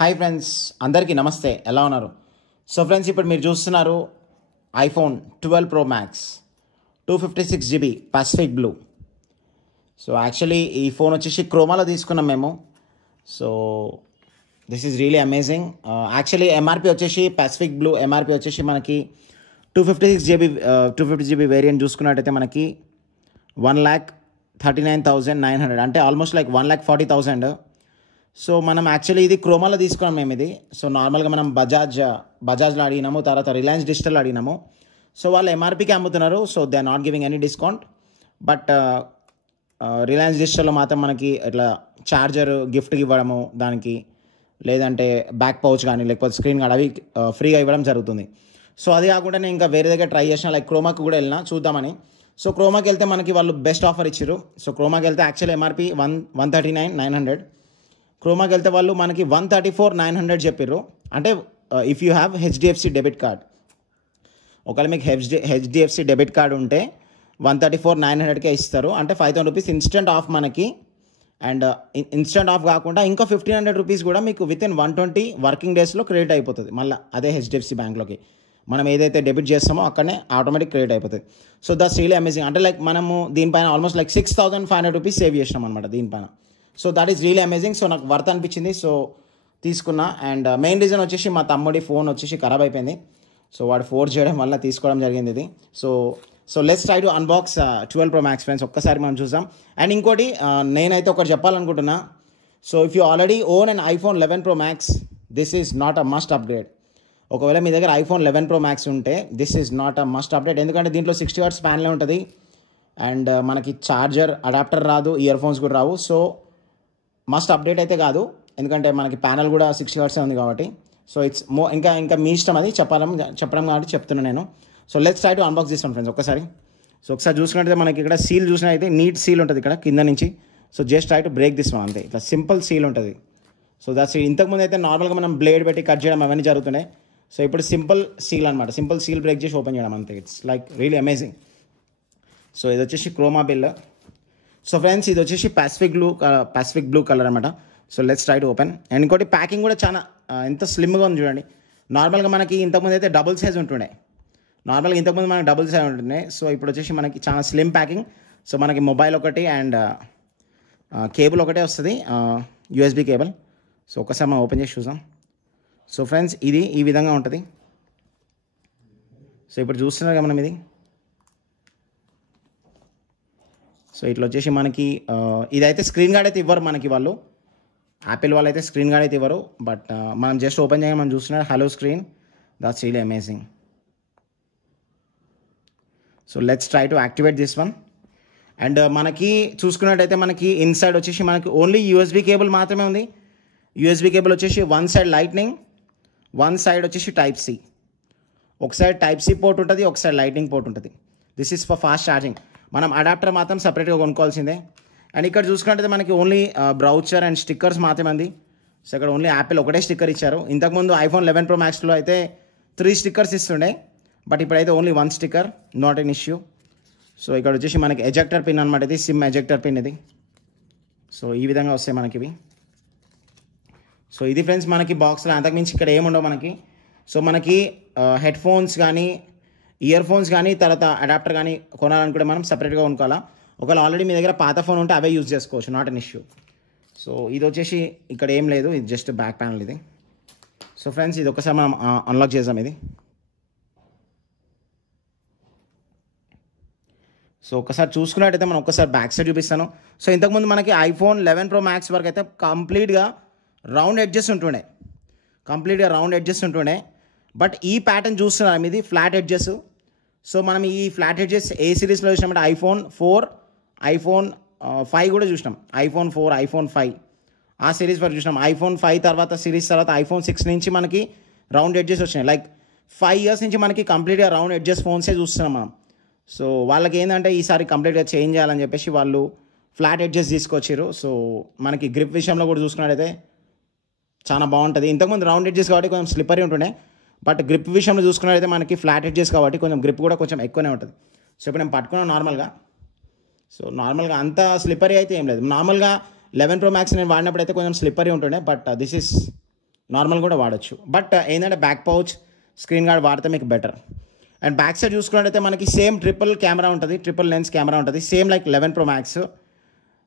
Hi friends, అందరికీ నమస్తే. ఎలా ఉన్నారు? సో ఫ్రెండ్స్, ఇప్పుడు మీరు చూస్తున్నారు iPhone 12 Pro Max 256 GB Pacific blue. So actually ఈ ఫోన్ వచ్చేసి క్రోమాలో తీసుకున్నాం మేము. So this is really amazing. Actually MRP వచ్చేసి పసిఫిక్ బ్లూ ఎంఆర్పి వచ్చేసి మనకి 250 GB వేరియంట్ చూసుకున్నట్టయితే మనకి 1,39,900, అంటే ఆల్మోస్ట్ లైక్ 1,40,000. సో మనం యాక్చువల్లీ ఇది క్రోమాలో తీసుకున్నాం మేము ఇది. సో నార్మల్గా మనం బజాజ్లో అడిగినాము, తర్వాత రిలయన్స్ డిజిటల్లో అడిగినాము. సో వాళ్ళు ఎంఆర్పీకి అమ్ముతున్నారు. So they are not giving any discount. But Reliance డిజిటల్లో మాత్రం మనకి ఇట్లా ఛార్జర్ గిఫ్ట్కి ఇవ్వడము, దానికి లేదంటే బ్యాక్ పౌచ్ కానీ లేకపోతే స్క్రీన్ గార్డ్ అవి ఫ్రీగా ఇవ్వడం జరుగుతుంది. సో అది కాకుండా నేను ఇంకా వేరే దగ్గర ట్రై చేసిన, లైక్ క్రోమాకి కూడా వెళ్ళినా చూద్దామని. సో క్రోమాకి వెళ్తే మనకి వాళ్ళు బెస్ట్ ఆఫర్ ఇచ్చారు. సో క్రోమాకి వెళ్తే యాక్చువల్ ఎంఆర్పీ 139,900. క్రోమాకి వెళ్తే వాళ్ళు మనకి 134,900 చెప్పారు. అంటే if you have HDFC debit card, ఒకవేళ మీకు హెచ్డిఎఫ్సి డెబిట్ కార్డ్ ఉంటే 134,900కే ఇస్తారు. అంటే 5,000 రూపీస్ ఇన్స్టెంట్ ఆఫ్ మనకి. అండ్ ఇన్స్టెంట్ ఆఫ్ కాకుండా ఇంకా 1,500 రూపీస్ కూడా మీకు విత్ ఇన్ 120 వర్కింగ్ డేస్లో క్రెడిట్ అయిపోతుంది. మళ్ళీ అదే హెచ్డిఎఫ్సి బ్యాంక్లోకి మనం ఏదైతే డెబిట్ చేస్తామో అక్కడనే ఆటోమేటిక్ క్రెడిట్ అయిపోతుంది. So that's really amazing. అంటే లైక్ మనము దీనిపైన ఆల్మోస్ట్ లైక్ 6,500 రూపీస్ సేవ్ చేసినాం అనమాట దీనిపైన. So that is really amazing. So నాకు వర్త్ అనిపించింది, సో తీసుకున్నా. అండ్ మెయిన్ రీజన్ వచ్చేసి మా తమ్ముడి ఫోన్ వచ్చేసి ఖరాబ్ అయిపోయింది. సో వాడు ఫోర్స్ చేయడం వల్ల తీసుకోవడం జరిగింది ఇది. So let's try to unbox 12 Pro Max friends. ఒక్కసారి మనం చూసాం. అండ్ ఇంకోటి నేనైతే ఒకటి చెప్పాలనుకుంటున్నా. So if you already own and iPhone 11 Pro Max, this is not a must upgrade. ఒకవేళ మీ దగ్గర iPhone 11 Pro Max ఉంటే this is not a must update. ఎందుకంటే దీంట్లో 60 Hz ప్యానెల్ ఉంటుంది. అండ్ మనకి ఛార్జర్ అడాప్టర్ రాదు, ఇయర్ ఫోన్స్ కూడా రావు. సో మస్ట్ అప్డేట్ అయితే కాదు, ఎందుకంటే మనకి ప్యానల్ కూడా 60 Hz ఉంది కాబట్టి. సో ఇట్స్ ఇంకా మీ ఇష్టం, అది చెప్పడం కాబట్టి చెప్తున్నాను నేను. So let's try to unbox చేస్తాం ఫ్రెండ్స్ ఒకసారి. సో ఒకసారి చూసుకున్నట్టయితే మనకి ఇక్కడ సీల్ చూసినట్టయితే నీట్ సీల్ ఉంటుంది ఇక్కడ కింద నుంచి. So just try to break this one, అంతే. ఇట్లా సింపుల్ సీల్ ఉంటుంది. సో దట్స్ ఇంతకుముందు అయితే నార్మల్గా మనం బ్లేడ్ పెట్టి కట్ చేయడం అవన్నీ జరుగుతున్నాయి. సో ఇప్పుడు సింపుల్ సీల్ అనమాట. సింపుల్ సీల్ బ్రేక్ చేసి ఓపెన్ చేయడం, అంతే. It's like really amazing. So ఇది వచ్చేసి క్రోమా బిల్. సో ఫ్రెండ్స్, ఇది వచ్చేసి పసిఫిక్ బ్లూ కలర్ అనమాట. So let's try to open. And ఇంకోటి ప్యాకింగ్ కూడా చాలా ఎంత స్లిమ్గా ఉంది చూడండి. నార్మల్గా మనకి ఇంతకుముందు అయితే డబుల్ సైజ్ ఉంటుండే. ఇంతకుముందు మనకి డబుల్ సైజ్ ఉంటుండే. సో ఇప్పుడు వచ్చేసి మనకి చాలా స్లిమ్ ప్యాకింగ్. సో మనకి మొబైల్ ఒకటి అండ్ కేబుల్ ఒకటే వస్తుంది, యూఎస్బి కేబుల్. సో ఒకసారి మనం ఓపెన్ చేసి చూసాం. సో ఫ్రెండ్స్, ఇది ఈ విధంగా ఉంటుంది. సో ఇప్పుడు చూస్తున్నారు మనం ఇది. సో ఇట్లా వచ్చేసి మనకి ఇదైతే స్క్రీన్ గార్డ్ అయితే ఇవ్వరు మనకి వాళ్ళు, యాపిల్ వాళ్ళు అయితే స్క్రీన్ గార్డ్ అయితే ఇవ్వరు. బట్ మనం జస్ట్ ఓపెన్ చేయగా మనం చూస్తున్నారు hello screen. That's really amazing. So let's try to activate this one. And మనకి చూసుకున్నట్టయితే మనకి ఇన్సైడ్ వచ్చేసి మనకి ఓన్లీ యూఎస్బీ కేబుల్ మాత్రమే ఉంది. యూఎస్బీ కేబుల్ వచ్చేసి one side lightning, one side వచ్చేసి టైప్ సి. ఒక సైడ్ టైప్ సి పోర్ట్ ఉంటుంది, ఒక సైడ్ లైట్నింగ్ పోర్ట్ ఉంటుంది. This is for fast charging. మనం అడాప్టర్ మాత్రం సపరేట్గా కొనుక్కోవాల్సిందే. అండ్ ఇక్కడ చూసుకున్నట్టయితే మనకి ఓన్లీ బ్రౌచర్ అండ్ స్టిక్కర్స్ మాత్రమే ఉంది. సో ఇక్కడ ఓన్లీ యాపిల్ ఒకటే స్టిక్కర్ ఇచ్చారు. ఇంతకుముందు iPhone 11 Pro Maxలో అయితే 3 స్టిక్కర్స్ ఇస్తుండే, బట్ ఇప్పుడైతే only 1 sticker, not an issue. So ఇక్కడ వచ్చేసి మనకి ఎజెక్టర్ పిన్ అనమాట, ఇది సిమ్ ఎజెక్టర్ పిన్ ఇది. సో ఈ విధంగా వస్తాయి మనకి ఇవి. సో ఇది ఫ్రెండ్స్ మనకి బాక్స్లో, అంతకుమించి ఇక్కడ ఏముండవు మనకి. సో మనకి హెడ్ ఫోన్స్ కానీ ఇయర్ ఫోన్స్ కానీ తర్వాత అడాప్టర్ కానీ కొనాలనుకుంటే మనం సపరేట్గా కొనుక్కోవాలా. ఒకవేళ ఆల్రెడీ మీ దగ్గర పాత ఫోన్ ఉంటే అవే యూజ్ చేసుకోవచ్చు, నాట్ అన్ ఇష్యూ. సో ఇది వచ్చేసి ఇక్కడ ఏం లేదు, ఇది జస్ట్ బ్యాక్ ప్యానల్ ఇది. సో ఫ్రెండ్స్, ఇది ఒకసారి మనం అన్లాక్ చేద్దాం ఇది. సో ఒకసారి చూసుకున్నట్టయితే మనం ఒకసారి బ్యాక్ సైడ్ చూపిస్తాను. సో ఇంతకుముందు మనకి iPhone 11 Pro Max వరకు అయితే కంప్లీట్గా రౌండ్ ఎడ్జెస్ ఉంటుండే. బట్ ఈ ప్యాటర్న్ చూస్తున్నాం, ఇది ఫ్లాట్ ఎడ్జెస్. సో మనం ఈ ఫ్లాట్ ఎడ్జెస్ ఏ సిరీస్లో చూసినామంటే iPhone 4, iPhone 5 కూడా చూసినాం. iPhone 4, iPhone 5 ఆ సిరీస్ వరకు చూసినాం. iPhone 5 తర్వాత సిరీస్ తర్వాత iPhone 6 నుంచి మనకి రౌండ్ ఎడ్జెస్ వచ్చినాయి. లైక్ 5 years నుంచి మనకి కంప్లీట్గా రౌండ్ ఎడ్జెస్ ఫోన్సే చూస్తున్నాం మనం. సో వాళ్ళకి ఏంటంటే ఈసారి కంప్లీట్గా చేంజ్ చేయాలని చెప్పేసి వాళ్ళు ఫ్లాట్ ఎడ్జెస్ తీసుకొచ్చారు. సో మనకి గ్రిప్ విషయంలో కూడా చూసుకున్నట్టయితే చాలా బాగుంటుంది. ఇంతకుముందు రౌండ్ ఎడ్జెస్ కాబట్టి కొంచెం స్లిప్పరీ ఉంటుండే, బట్ గ్రిప్ విషయంలో చూసుకున్నట్టయితే మనకి ఫ్లాట్ ఎడ్జెస్ కాబట్టి కొంచెం గ్రిప్ కూడా కొంచెం ఎక్కువనే ఉంటుంది. సో ఇప్పుడు నేను పట్టుకున్నాను నార్మల్గా. సో నార్మల్గా అంత స్లిప్పరీ అయితే ఏం లేదు. నార్మల్గా 11 Pro Max నేను వాడినప్పుడు అయితే కొంచెం స్లిప్పరీ ఉంటుండే, బట్ దిస్ ఈస్ నార్మల్ కూడా వాడచ్చు. బట్ ఏంటంటే బ్యాక్ పౌచ్ స్క్రీన్ గార్డ్ వాడితే మీకు బెటర్. అండ్ బ్యాక్ సైడ్ చూసుకున్నట్టయితే మనకి సేమ్ ట్రిపుల్ కెమెరా ఉంటుంది, ట్రిపుల్ లెన్స్ కెమెరా ఉంటుంది, same like 11 Pro Max.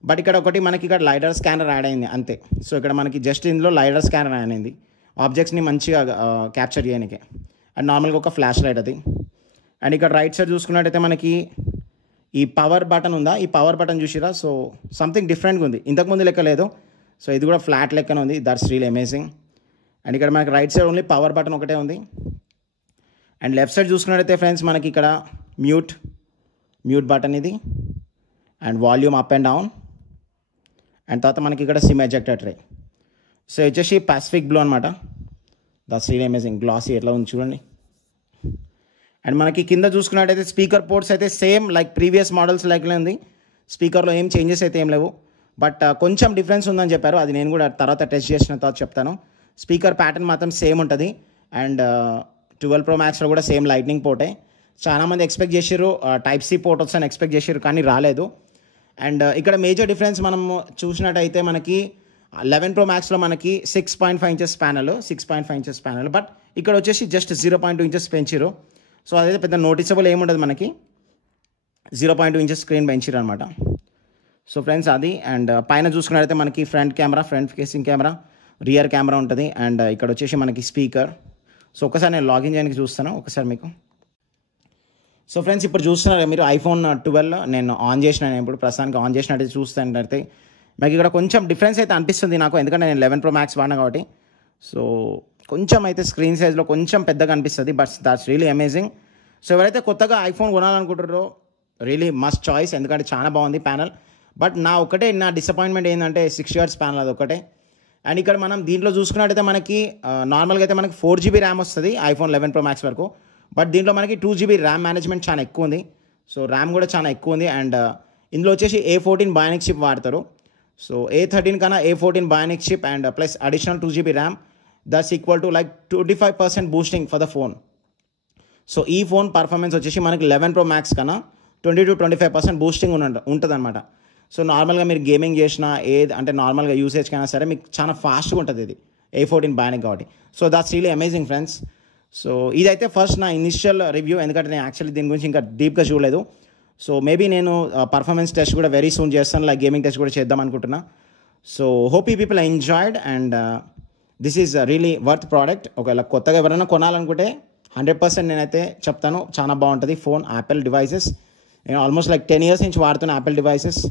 But ఇక్కడ ఒకటి మనకి ఇక్కడ లైడర్ స్కానర్ యాడ్ అయింది అంతే. సో ఇక్కడ మనకి జస్ట్ ఇందులో లైడర్ స్కానర్ యాడ్ అయింది ఆబ్జెక్ట్స్ని మంచిగా క్యాప్చర్ చేయడానికి. అండ్ నార్మల్గా ఒక ఫ్లాష్ లైట్ అది. అండ్ ఇక్కడ రైట్ సైడ్ చూసుకున్నట్టయితే మనకి ఈ పవర్ బటన్ ఉందా, ఈ పవర్ బటన్ చూసిరా. సో సంథింగ్ డిఫరెంట్గా ఉంది, ఇంతకుముందు లెక్క లేదు. సో ఇది కూడా ఫ్లాట్ లెక్కన ఉంది, దట్స్ రియల్ అమేజింగ్. అండ్ ఇక్కడ మనకి right side only power button ఒకటే ఉంది. అండ్ లెఫ్ట్ సైడ్ చూసుకున్నట్టయితే ఫ్రెండ్స్ మనకి ఇక్కడ మ్యూట్ బటన్ ఇది, and volume up and down. And తర్వాత మనకి ఇక్కడ సిమ్ ఎజెక్టర్ ట్రే. సో వచ్చేసి పసిఫిక్ బ్లూ అనమాట, దట్స్ రియల్ అమేజింగ్. గ్లాసీ ఎట్లా ఉంది చూడండి. అండ్ మనకి కింద చూసుకున్నట్టయితే స్పీకర్ పోర్ట్స్ అయితే సేమ్ లైక్ ప్రీవియస్ మోడల్స్ లైక్లే ఉంది. స్పీకర్లో ఏం చేంజెస్ అయితే ఏం లేవు, బట్ కొంచెం డిఫరెన్స్ ఉందని చెప్పారు. అది నేను కూడా తర్వాత టెస్ట్ చేసిన తర్వాత చెప్తాను. స్పీకర్ ప్యాటర్న్ మాత్రం సేమ్ ఉంటుంది. అండ్ 12 Pro Maxలో కూడా సేమ్ లైట్నింగ్ పోర్టే. చాలామంది ఎక్స్పెక్ట్ చేసారు టైప్ సి పోర్ట్ వస్తుందని ఎక్స్పెక్ట్ చేసారు, కానీ రాలేదు. అండ్ ఇక్కడ మేజర్ డిఫరెన్స్ మనం చూసినట్టయితే మనకి 11 Pro Maxలో మనకి 6.5 inches ప్యానల్, బట్ ఇక్కడ వచ్చేసి జస్ట్ 0.2 inches పెంచారు. సో అదైతే పెద్ద నోటీసబుల్ ఏముండదు, మనకి 0.2 inches స్క్రీన్ పెంచారు అనమాట. సో ఫ్రెండ్స్ అది. అండ్ పైన చూసుకున్నట్టయితే మనకి front facing camera, rear camera ఉంటుంది. అండ్ ఇక్కడ వచ్చేసి మనకి స్పీకర్. సో ఒకసారి నేను లాగిన్ చేయడానికి చూస్తాను ఒకసారి మీకు. సో ఫ్రెండ్స్ ఇప్పుడు చూస్తున్నారు మీరు iPhone 12 నేను ఆన్ చేసిన, ఇప్పుడు ప్రస్తుతానికి ఆన్ చేసినట్టయితే చూస్తున్నట్టయితే మీకు ఇక్కడ కొంచెం డిఫరెన్స్ అయితే అనిపిస్తుంది నాకు, ఎందుకంటే నేను 11 Pro Max వాడినా కాబట్టి. సో కొంచెం అయితే స్క్రీన్ సైజ్లో కొంచెం పెద్దగా అనిపిస్తుంది, but that's really amazing. So ఎవరైతే కొత్తగా ఐఫోన్ కొనాలనుకుంటారో రియలీ మస్ట్ చాయిస్, ఎందుకంటే చాలా బాగుంది ప్యానల్. బట్ నా డిసప్పాయింట్మెంట్ ఏంటంటే 6 years ప్యానల్ అది ఒకటే. అండ్ ఇక్కడ మనం దీంట్లో చూసుకున్నట్టయితే మనకి నార్మల్గా అయితే మనకి 4 GB ర్యామ్ వస్తుంది iPhone 11 Pro Max వరకు. బట్ దీంట్లో మనకి 2 GB ర్యామ్ మేనేజ్మెంట్ చాలా ఎక్కువ ఉంది. సో ర్యామ్ కూడా చాలా ఎక్కువ ఉంది. అండ్ ఇందులో వచ్చేసి A14 బయోనిక్ చిప్ వాడతారు. సో A13 కన్నా A14 bionic chip and plus additional 2 GB RAM, that's equal to like 25% boosting for the phone. So ఈ ఫోన్ పర్ఫార్మెన్స్ వచ్చేసి మనకి 11 Pro Max కన్నా 20-25% బూస్టింగ్ ఉంటుంది అనమాట. సో నార్మల్గా మీరు గేమింగ్ చేసినా అంటే నార్మల్గా యూసేజ్కైనా సరే మీకు చాలా ఫాస్ట్గా ఉంటుంది ఇది A14 బయోనిక్ కాబట్టి. So that's really amazing friends. So ఇదైతే ఫస్ట్ నా ఇనిషియల్ రివ్యూ, ఎందుకంటే నేను యాక్చువల్లీ దీని గురించి ఇంకా డీప్గా చూడలేదు. సో మేబీ నేను పర్ఫార్మెన్స్ టెస్ట్ కూడా వెరీ సూన్ చేస్తాను, లైక్ గేమింగ్ టెస్ట్ కూడా చేద్దాం అనుకుంటున్నా. So hope you people enjoyed and this is really worth product. ఒకవేళ కొత్తగా ఎవరైనా కొనాలనుకుంటే 100% నేనైతే చెప్తాను, చాలా బాగుంటుంది ఫోన్. యాపిల్ డివైసెస్ నేను ఆల్మోస్ట్ లైక్ 10 years నుంచి వాడుతున్న యాపిల్ డివైసెస్.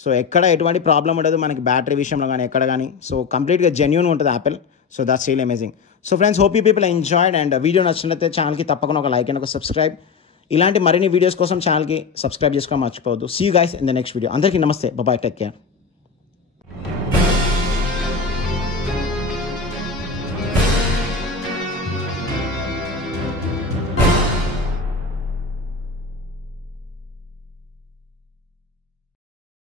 సో ఎక్కడ ఎటువంటి ప్రాబ్లం ఉండదు మనకి బ్యాటరీ విషయంలో కానీ ఎక్కడ కానీ. సో కంప్లీట్గా జెన్యూన్ ఉంటుంది Apple. So that's real amazing. So friends hope you people enjoyed and video నచ్చినట్లయితే ఛానల్కి తప్పకుండా ఒక లైక్ అండ్ ఒక సబ్స్క్రైబ్. ఇలాంటి మరిన్ని వీడియోస్ కోసం ఛానల్కి సబ్స్క్రైబ్ చేసుకోవడం మర్చిపోవద్దు. See you guys in the next video. అందరికీ నమస్తే, బాయ్, టేక్ కేర్.